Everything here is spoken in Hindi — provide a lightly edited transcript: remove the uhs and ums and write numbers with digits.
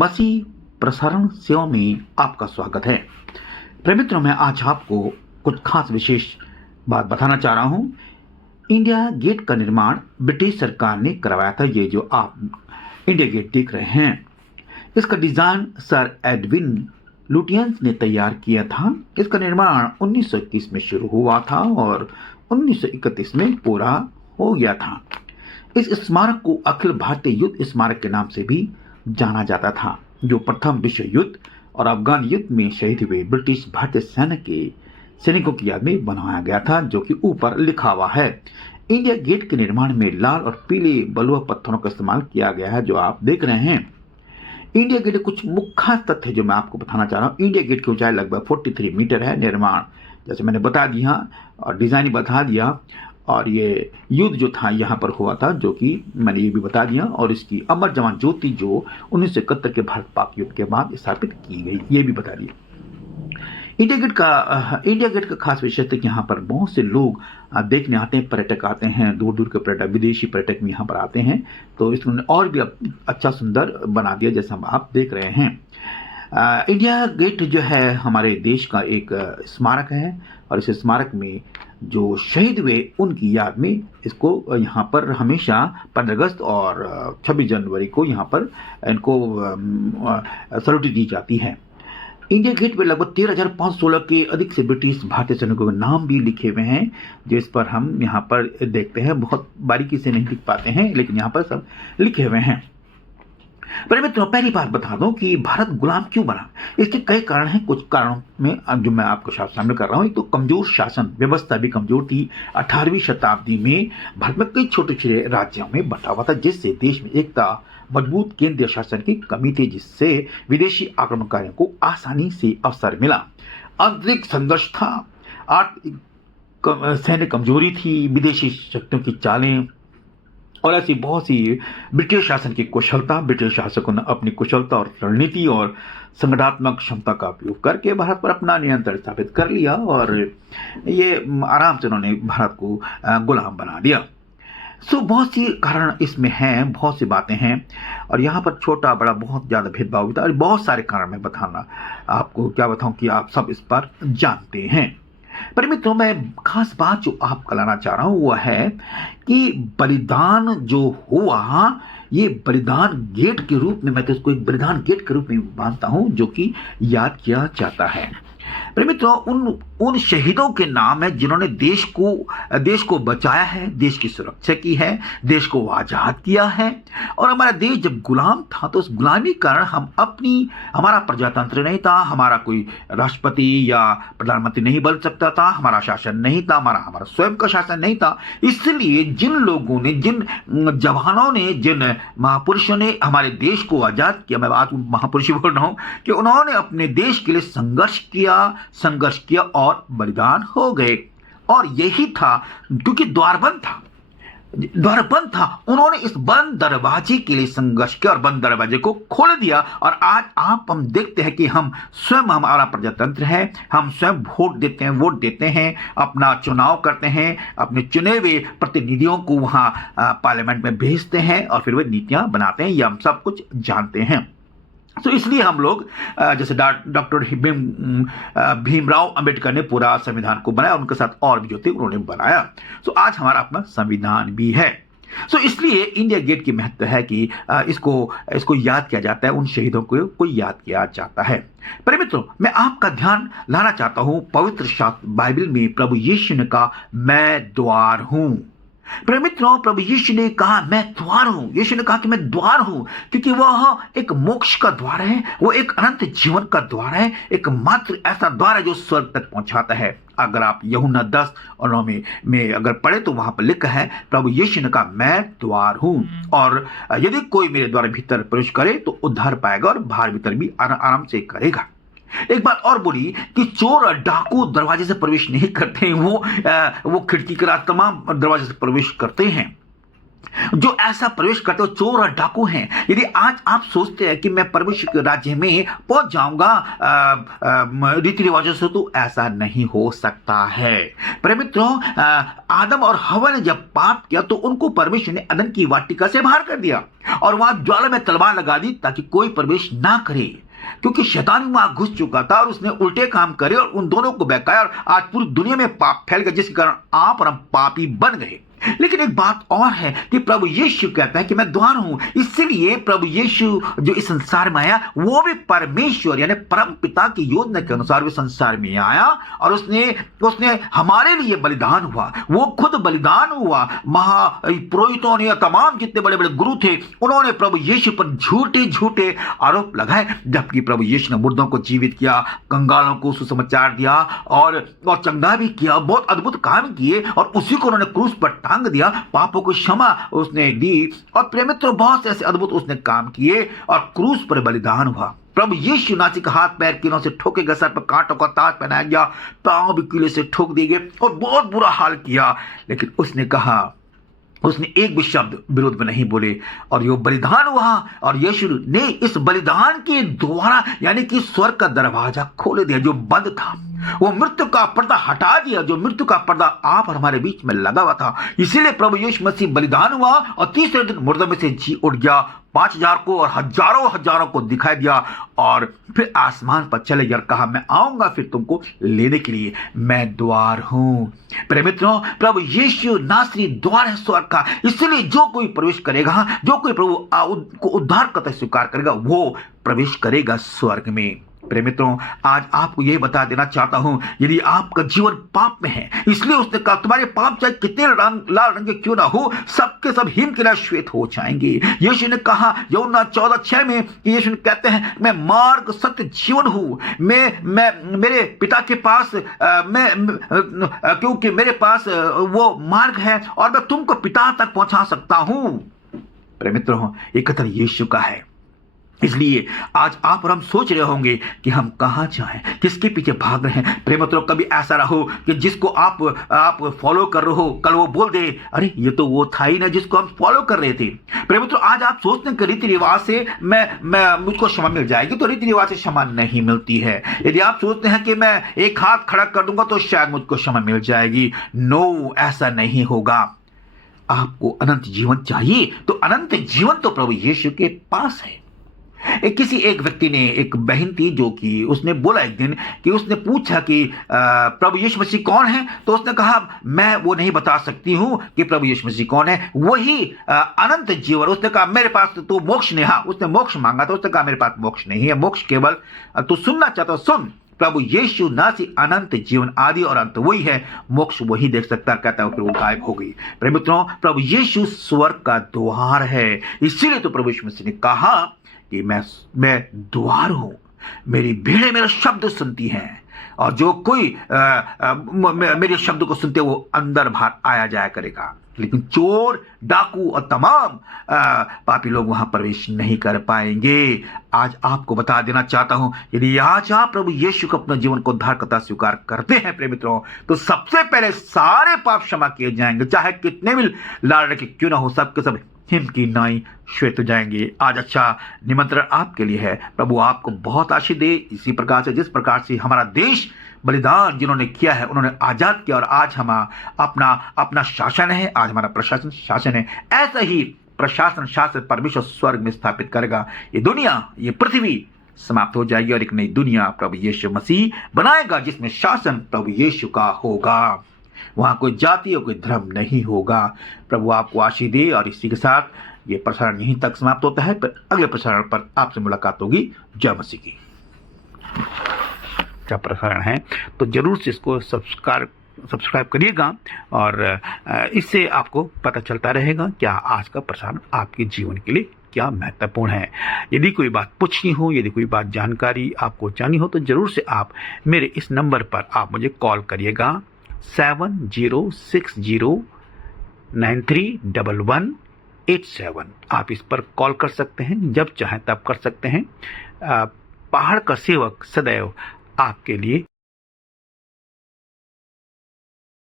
मसीह प्रसारण सेवा में आपका स्वागत है। प्रिय मित्रों, मैं आज आपको कुछ खास विशेष बात बताना चाह रहा हूं। इंडिया गेट का निर्माण ब्रिटिश सरकार ने करवाया था। ये जो आप इंडिया गेट देख रहे हैं, इसका डिजाइन सर एडविन लुटियंस ने तैयार किया था। इसका निर्माण 1921 में शुरू हुआ था और 1931 में पूरा हो गया था। इस स्मारक को अखिल भारतीय युद्ध स्मारक के नाम से भी जाना जाता था, जो प्रथम विश्व युद्ध और अफगान युद्ध में शहीद हुए ब्रिटिश भारतीय सेना के सैनिकों की याद में बनाया गया था, जो कि ऊपर लिखा हुआ है। इंडिया गेट के निर्माण में लाल और पीले बलुआ पत्थरों का इस्तेमाल किया गया है, जो आप देख रहे हैं। इंडिया गेट के कुछ मुख्य तथ्य जो मैं आपको बताना चाह रहा हूँ। इंडिया गेट की ऊंचाई लगभग 43 मीटर है। निर्माण जैसे मैंने बता दिया और डिजाइन बता दिया, और ये युद्ध जो था यहाँ पर हुआ था, जो कि मैंने ये भी बता दिया। और इसकी अमर जवान ज्योति जो 1971 के भारत पाक युद्ध के बाद स्थापित की गई, ये भी बता दिया। इंडिया गेट का खास विशेषता कि यहाँ पर बहुत से लोग देखने आते हैं, पर्यटक आते हैं, दूर दूर के पर्यटक, विदेशी पर्यटक भी यहाँ पर आते हैं। तो इसने और भी अच्छा सुंदर बना दिया, जैसा आप देख रहे हैं। इंडिया गेट जो है हमारे देश का एक स्मारक है, और इस स्मारक में जो शहीद हुए उनकी याद में इसको यहाँ पर हमेशा 15 अगस्त और 26 जनवरी को यहाँ पर इनको सैल्यूट दी जाती है। इंडिया गेट पर लगभग 13,516 के अधिक से ब्रिटिश भारतीय सैनिकों के नाम भी लिखे हुए हैं, जिस पर हम यहाँ पर देखते हैं। बहुत बारीकी से नहीं लिख पाते हैं, लेकिन यहाँ पर सब लिखे हुए हैं। पर मित्रों, पहली बात बता दूं कि भारत गुलाम क्यों बना। इसके कई कारण हैं। कुछ कारणों में जो मैं आपको शामिल कर रहा हूं, एक तो कमजोर शासन व्यवस्था भी कमजोर थी। 18वीं शताब्दी में भारत में कई छोटे छोटे राज्यों में बंटा हुआ था, जिससे देश में एकता, मजबूत केंद्रीय शासन की कमी थी, जिससे विदेशी आक्रमणकारियों को आसानी से अवसर मिला। आंतरिक संघर्ष था, आर्थिक सैन्य कमजोरी थी, विदेशी शक्तियों की चालें और ऐसी बहुत सी ब्रिटिश शासन की कुशलता। ब्रिटिश शासकों ने अपनी कुशलता और रणनीति और संगठनात्मक क्षमता का उपयोग करके भारत पर अपना नियंत्रण स्थापित कर लिया, और ये आराम से उन्होंने भारत को गुलाम बना दिया। सो बहुत सी कारण इसमें हैं, बहुत सी बातें हैं, और यहाँ पर छोटा बड़ा बहुत ज़्यादा भेदभाव भी था, और बहुत सारे कारण मैं बताना आपको क्या बताऊँ कि आप सब इस पर जानते हैं। पर मित्रों, मैं खास बात जो आपको लाना चाह रहा हूं वह है कि बलिदान जो हुआ, ये बलिदान गेट के रूप में, मैं तो इसको एक बलिदान गेट के रूप में मानता हूं, जो कि याद किया जाता है। पर मित्रों, उन शहीदों के नाम है जिन्होंने देश को बचाया है, देश की सुरक्षा की है, देश को आजाद किया है। और हमारा देश जब गुलाम था तो उस गुलामी कारण हमारा प्रजातंत्र नहीं था, हमारा कोई राष्ट्रपति या प्रधानमंत्री नहीं बन सकता था, हमारा शासन नहीं था, हमारा स्वयं का शासन नहीं था। इसलिए जिन लोगों ने, जिन जवानों ने, जिन महापुरुषों ने हमारे देश को आजाद किया, मैं आज महापुरुष बोल रहा हूं, कि उन्होंने अपने देश के लिए संघर्ष किया और बलिदान हो गए। और यही था, क्योंकि द्वार बंद था, उन्होंने इस बंद दरवाजे के लिए संघर्ष किया और बंद दरवाजे को खोल दिया। और आज हम देखते हैं कि हम स्वयं, हमारा प्रजातंत्र है, हम स्वयं वोट देते हैं, अपना चुनाव करते हैं, अपने चुने हुए प्रतिनिधियों को वहां पार्लियामेंट में भेजते हैं, और फिर वे नीतियां बनाते हैं। ये हम सब कुछ जानते हैं। तो इसलिए हम लोग, जैसे डॉक्टर भीमराव अंबेडकर ने पूरा संविधान को बनाया, उनके साथ और भी जो थे उन्होंने बनाया। तो आज हमारा अपना संविधान भी है। सो इसलिए इंडिया गेट की महत्व है कि इसको याद किया जाता है, उन शहीदों को याद किया जाता है। पर मित्रों, मैं आपका ध्यान लाना चाहता हूं पवित्र शास्त्र बाइबल में प्रभु यीशु ने कहा, मैं द्वार हूं। प्रिय मित्रों, प्रभु यीशु ने कहा, मैं द्वार हूं। यीशु ने कहा कि मैं द्वार हूं, क्योंकि वह एक मोक्ष का द्वार है, वो एक अनंत जीवन का द्वार है, एक मात्र ऐसा द्वार है जो स्वर्ग तक पहुंचाता है। अगर आप यूहन्ना 10 और 9 में अगर पढ़े तो वहां पर लिखा है, प्रभु यीशु ने कहा, मैं द्वार हूं, और यदि कोई मेरे द्वार भीतर प्रवेश करे तो उद्धार पाएगा और बाहर भीतर भी आराम से करेगा। एक बात और बोली कि चोर और डाकू दरवाजे से प्रवेश नहीं करते हैं, वो खिड़की के रास्ते तमाम दरवाजे से प्रवेश करते हैं। जो ऐसा प्रवेश करते हो चोर और डाकू हैं। यदि आज आप सोचते हैं कि मैं परमेश्वर के राज्य में पहुंच जाऊंगा रीति रिवाजों से, तो ऐसा नहीं हो सकता है। पर मित्रों, आदम और हवा ने जब पाप किया तो उनको परमेश्वर ने अदन की वाटिका से बाहर कर दिया, और वहां ज्वाला में तलवार लगा दी ताकि कोई प्रवेश ना करे, क्योंकि शैतान वहां घुस चुका था और उसने उल्टे काम करे और उन दोनों को बहकाया और आज पूरी दुनिया में पाप फैल गया, जिसके कारण आप और हम पापी बन गए। लेकिन एक बात और है कि प्रभु यीशु कहता है कि मैं द्वार हूं, इसलिए प्रभु यीशु जो इस संसार में आया वो भी परमेश्वर यानी परम पिता की योजना के अनुसार भी संसार में आया और उसने हमारे लिए बलिदान हुआ। वो खुद बलिदान हुआ। महापुरोहितों ने, तमाम जितने बड़े बड़े गुरु थे, उन्होंने प्रभु यीशु पर झूठे झूठे आरोप लगाए, जबकि प्रभु यीशु ने मुर्दों को जीवित किया, कंगालों को सुसमाचार दिया और चंगा भी किया, बहुत अद्भुत काम किए और उसी को उन्होंने क्रूस पर टांग दिया, पापों को क्षमा उसने दी और प्रिय मित्रों बहुत से ऐसे अद्भुत उसने काम किए और क्रूस पर बलिदान हुआ। प्रभु यीशु नासी का हाथ पैर कीलों से ठोके गए, सर पर कांटों का ताज पहनाया गया, पांव भी कीले से ठोक दिए गए और बहुत बुरा हाल किया। लेकिन उसने कहा, उसने एक भी शब्द विरोध में नहीं बोले और यो बलिदान हुआ और यीशु ने इस बलिदान के द्वारा यानी कि स्वर्ग का दरवाजा खोल दिया जो बंद था। वो मृत्यु का पर्दा हटा दिया, जो मृत्यु का पर्दा आप और हमारे बीच में लगा हुआ था। इसीलिए प्रभु यीशु मसीह बलिदान हुआ और तीसरे दिन मुर्दों में से जी उठ गया, 5000 को और हजारों को दिखाई दिया और फिर आसमान पर चले गया और कहा, मैं आऊंगा फिर तुमको लेने के लिए, मैं द्वार हूं। प्रिय मित्रों, प्रभु यीशु नासरी द्वार है स्वर्ग का। इसलिए जो कोई प्रवेश करेगा, जो कोई प्रभु को उद्धार करता स्वीकार करेगा, वो प्रवेश करेगा स्वर्ग में। प्रिय मित्रों, आज आपको यह बता देना चाहता हूं, यदि आपका जीवन पाप में है, इसलिए उसने कहा तुम्हारे पाप चाहे कितने लाल रंग के क्यों ना हो, सबके सब हिम के श्वेत हो जाएंगे। यीशु ने कहा यूहन्ना 14:6 में, यीशु कहते हैं, मैं मार्ग सत्य जीवन हूं, मैं मेरे पिता के पास क्योंकि मेरे पास वो मार्ग है और मैं तुमको पिता तक पहुंचा सकता हूं। प्रिय मित्रों, ये कथन यीशु का है। इसलिए आज आप और हम सोच रहे होंगे कि हम कहां जाएं, किसके पीछे भाग रहे हैं। प्रिय मित्रों, कभी ऐसा रहो कि जिसको आप फॉलो कर रहे हो, कल वो बोल दे, अरे ये तो वो था ही ना जिसको हम फॉलो कर रहे थे। प्रिय मित्रों, आज आप सोचते हैं कि रीति रिवाज से मैं मुझको क्षमा मिल जाएगी, तो रीति रिवाज से क्षमा नहीं मिलती है। यदि आप सोचते हैं कि मैं एक हाथ खड़ा कर दूंगा तो शायद मुझको क्षमा मिल जाएगी, नो, ऐसा नहीं होगा। आपको अनंत जीवन चाहिए तो अनंत जीवन तो प्रभु यीशु के पास है। किसी एक व्यक्ति ने, एक बहन थी जो कि उसने बोला एक दिन कि उसने पूछा कि प्रभु यीशु मसीह कौन है, तो उसने कहा मैं वो नहीं बता सकती हूं कि प्रभु यीशु मसीह कौन है, वही अनंत जीवन। उसने कहा मेरे पास तो मोक्ष नहीं, हाँ उसने मोक्ष मांगा था, उसने कहा मेरे पास मोक्ष नहीं है, मोक्ष केवल तू सुनना चाहता सुन, प्रभु यीशु नासी अनंत जीवन आदि और अंत वही है, मोक्ष वही देख सकता, कहता है, फिर वो गायब हो गई। प्रिय मित्रों, प्रभु यीशु स्वर्ग का द्वार है। इसीलिए तो प्रभु यीशु मसीह ने कहा कि मैं द्वार हूं, मेरी भेड़ें मेरा शब्द सुनती हैं और जो कोई मेरे शब्द को सुनते वो अंदर बाहर आया जाया करेगा। लेकिन चोर, डाकू और तमाम पापी लोग वहां प्रवेश नहीं कर पाएंगे। आज आपको बता देना चाहता हूं, यदि आज आप प्रभु यीशु को अपना जीवन को उद्धारकर्ता स्वीकार करते हैं प्रिय मित्रों, तो सबसे पहले सारे पाप क्षमा किए जाएंगे, चाहे कितने भी लाल रंग के क्यों ना हो, सबके सब हिम की नाई श्वेत हो जाएंगे। आज अच्छा निमंत्रण आपके लिए है, प्रभु आपको बहुत आशीष दे। इसी प्रकार से जिस प्रकार से हमारा देश बलिदान जिन्होंने किया है, उन्होंने आजाद किया और आज हम अपना शासन है, आज हमारा प्रशासन शासन है, ऐसा ही प्रशासन शासन परमेश्वर स्वर्ग में स्थापित करेगा। ये दुनिया, ये पृथ्वी समाप्त हो जाएगी और एक नई दुनिया प्रभु यीशु मसीह बनाएगा, जिसमें शासन प्रभु यीशु का होगा। वहां कोई जाति और कोई धर्म नहीं होगा। प्रभु आपको आशीष दे। और इसी के साथ ये प्रसारण यहीं तक समाप्त होता है, पर अगले प्रसारण पर आपसे मुलाकात होगी। जय मसीह की। क्या प्रसारण है तो जरूर से इसको सब्सक्राइब करिएगा और इससे आपको पता चलता रहेगा क्या आज का प्रसारण आपके जीवन के लिए क्या महत्वपूर्ण है। यदि कोई बात पूछनी हो, यदि कोई बात जानकारी आपको जाननी हो, तो जरूर से आप मेरे इस नंबर पर आप मुझे कॉल करिएगा 7060931187। आप इस पर कॉल कर सकते हैं, जब चाहें तब कर सकते हैं। पहाड़ का सेवक सदैव आपके लिए